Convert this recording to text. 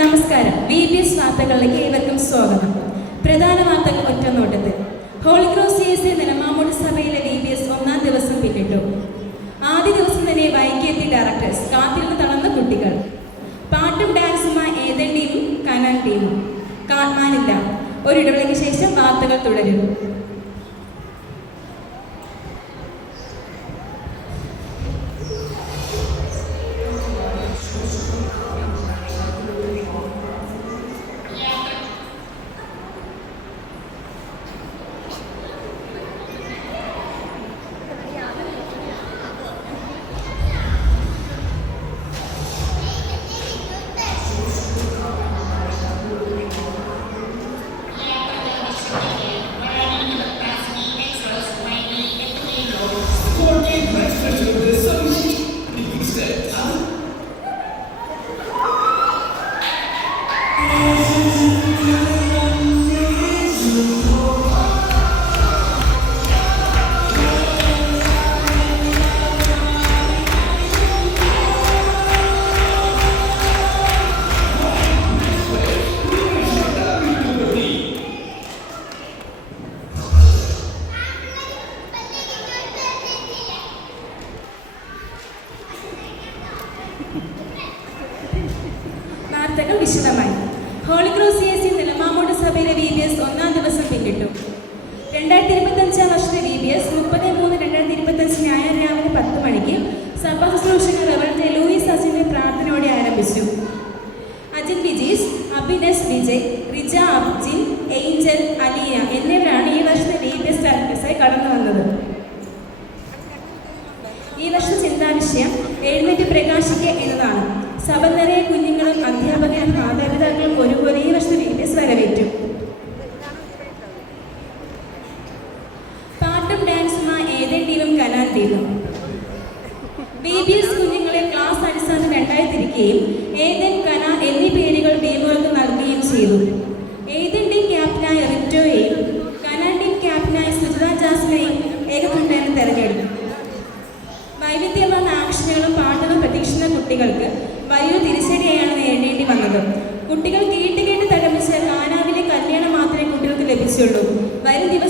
നമസ്കാരം. VBS വാർത്തകളിലേക്ക് ഏവർക്കും സ്വാഗതം. പ്രധാന വാർത്തകൾ ഒറ്റനോട്ടത്തിൽ. ഹോളി ക്രോസ് CSA നിലമാമൂട് സഭയിലെ VBS ഒന്നാം ദിവസം പിന്നിട്ടു. ആദ്യ ദിവസം തന്നെ വൈകിയെത്തിയ ഡയറക്ടേഴ്സ്, കാത്തിരുന്ന് തളർന്ന കുട്ടികൾ. പാട്ടും ഡാൻസുമായി ഏതൻ ടീമും കനാൻ ടീമും. കാണാനില്ല. ഒരിടവേളയ്ക്ക് ശേഷം വാർത്തകൾ തുടരും. വാർത്തകൾ വിശദമായി. ഹോളി ക്രോസ് CSA നിലമാമൂട് സഭയിലെ VBS ഒന്നാം ദിവസം പിന്നിട്ടു. 2025 വർഷത്തെ VBS 30/3/2025 ഞായർ രാവിലെ 10 മണിക്ക് സഭാ ശുശ്രൂഷകർ റവറൻഡ് ലൂയിസ് അജിന്റെ പ്രാർത്ഥനയോടെ ആരംഭിച്ചു. അജിൻ വിജീസ്, അഭിനസ് വിജയ്, റിജ അബ്ജിൻ, ഏഞ്ചൽ, അലിയ എന്നിവരാണ് ഈ വർഷത്തെ VBS ഡയറക്ടേഴ്സായി കടന്നു വന്നത്. ഈ വർഷത്തെ ചിന്താവിഷയം എഴുന്നേറ്റ് പ്രകാശിക്കുക എന്നതാണ്. സഭ നിറയെ കുഞ്ഞുങ്ങളും അധ്യാപകരും മാതാപിതാക്കളും ഒരുപോലെ ഈ വർഷത്തെ VBS വരവേറ്റു. പാട്ടും ഡാൻസുമായി ഏതൻ ടീമും കനാൻ ടീമും. VBS കുഞ്ഞുങ്ങളെ ക്ലാസ് അടിസ്ഥാനം രണ്ടായി തിരിക്കുകയും ഏതൻ, കനാൻ എന്നീ പേരുകൾ ടീമുകൾക്ക് നൽകുകയും ചെയ്തു. ഏതൻ ടീം ക്യാപ്റ്റനായ റിറ്റോയെയും കനാൻ ടീം ക്യാപ്റ്റനായ സുജിത ജാസ്മിനെയും ഏകകണ്ഠേന തെരഞ്ഞെടുത്തു. വൈവിധ്യമാർന്ന ആക്ഷനുകളും പാട്ടുകളും പ്രതീക്ഷിക്കുന്ന കുട്ടികൾക്ക് വലിയ തിരിച്ചടിയാണ് നേരിടേണ്ടി വന്നത്. കുട്ടികൾ കേട്ട് തകർപ്പിച്ച കാനാവിലെ കല്യാണം മാത്രമേ കുട്ടികൾക്ക് ലഭിച്ചുള്ളൂ. വരും ദിവസം